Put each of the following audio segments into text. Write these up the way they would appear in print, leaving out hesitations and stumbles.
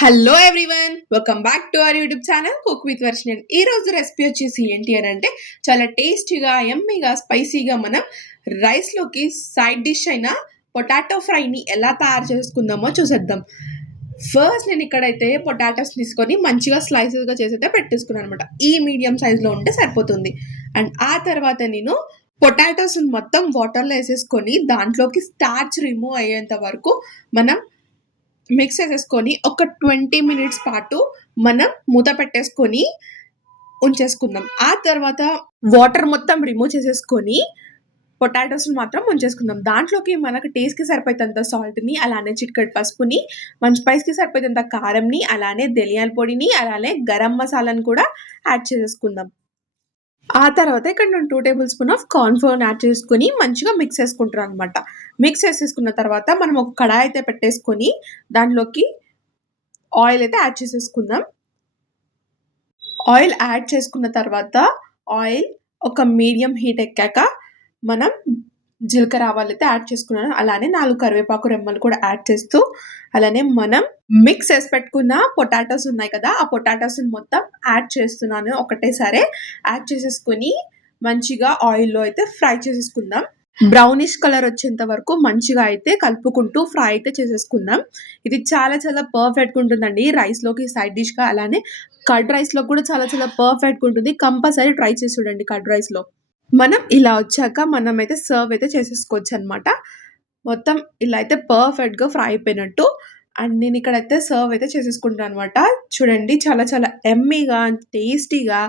Hello everyone, welcome back to our YouTube channel cook with Varshini. ఈ రోజు recipe వచ్చేసి ఏంటి అని అంటే చాలా టేస్టీగా యమ్మీగా స్పైసీగా మనం రైస్లోకి సైడ్ డిష్ అయిన పొటాటో ఫ్రైని ఎలా తయారు చేసుకుందామో చూసేద్దాం. ఫస్ట్ నేను ఇక్కడైతే పొటాటోస్ తీసుకొని మంచిగా స్లైసెస్గా చేసైతే పెట్టేసుకున్నాను అనమాట. ఈ మీడియం సైజులో ఉంటే సరిపోతుంది. అండ్ ఆ తర్వాత నేను పొటాటోస్ మొత్తం వాటర్లో వేసేసుకొని దాంట్లోకి స్టార్చ్ రిమూవ్ అయ్యేంత వరకు మనం మిక్స్ చేసేసుకొని ఒక 20 మినిట్స్ పాటు మనం మూత పెట్టేసుకొని ఉంచేసుకుందాం. ఆ తర్వాత వాటర్ మొత్తం రిమూవ్ చేసేసుకొని పొటాటోస్ని మాత్రం ఉంచేసుకుందాం. దాంట్లోకి మనకు టేస్ట్కి సరిపోయేంత సాల్ట్ని, అలానే చిటికెడు పసుపుని, మన స్పైస్కి సరిపోయేంత కారంని, అలానే ధనియాల పొడిని, అలానే గరం మసాలాని కూడా యాడ్ చేసేసుకుందాం. ఆ తర్వాత ఇక్కడ నేను 2 table spoon of corn flour add చేసుకొని మంచిగా మిక్స్ చేసుకుంటున్నాను అనమాట. మిక్స్ చేసేసుకున్న తర్వాత మనం ఒక కడాయి అయితే పెట్టేసుకొని దాంట్లోకి ఆయిల్ అయితే యాడ్ చేసేసుకుందాం. ఆయిల్ యాడ్ చేసుకున్న తర్వాత ఆయిల్ ఒక మీడియం హీట్ ఎక్కాక మనం జీలకర్ర ఆవాలు అయితే యాడ్ చేసుకున్నాను. అలానే 4 కరివేపాకు రెమ్మలు కూడా యాడ్ చేస్తూ, అలానే మనం మిక్స్ చేసి పెట్టుకున్న పొటాటోస్ ఉన్నాయి కదా, ఆ పొటాటోస్ని మొత్తం యాడ్ చేస్తున్నాను. ఒకటేసారి యాడ్ చేసేసుకొని మంచిగా ఆయిల్లో అయితే ఫ్రై చేసేసుకుందాం. బ్రౌనిష్ కలర్ వచ్చేంత వరకు మంచిగా అయితే కలుపుకుంటూ ఫ్రై అయితే చేసేసుకుందాం. ఇది చాలా చాలా పర్ఫెక్ట్గా ఉంటుందండి రైస్లోకి సైడ్ డిష్గా. అలానే కర్డ్ రైస్లో కూడా చాలా చాలా పర్ఫెక్ట్గా ఉంటుంది. కంపల్సరీ ట్రై చేసి చూడండి కర్డ్ రైస్లో. మనం ఇలా వచ్చాక మనమైతే సర్వ్ అయితే చేసేసుకోవచ్చు అనమాట. మొత్తం ఇలా అయితే పర్ఫెక్ట్‌గా ఫ్రై అయిపోయినట్టు. అండ్ నేను ఇక్కడైతే సర్వ్ అయితే చేసేసుకుంటాను అనమాట. చూడండి చాలా చాలా యమ్మీగా, టేస్టీగా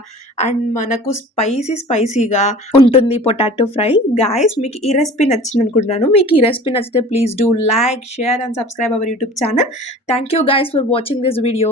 అండ్ మనకు స్పైసీగా ఉంటుంది పొటాటో ఫ్రై. గైస్, మీకు ఈ రెసిపీ నచ్చిందనుకుంటున్నాను. మీకు ఈ రెసిపీ నచ్చితే please do like, share and subscribe our YouTube channel. Thank you guys for watching this video.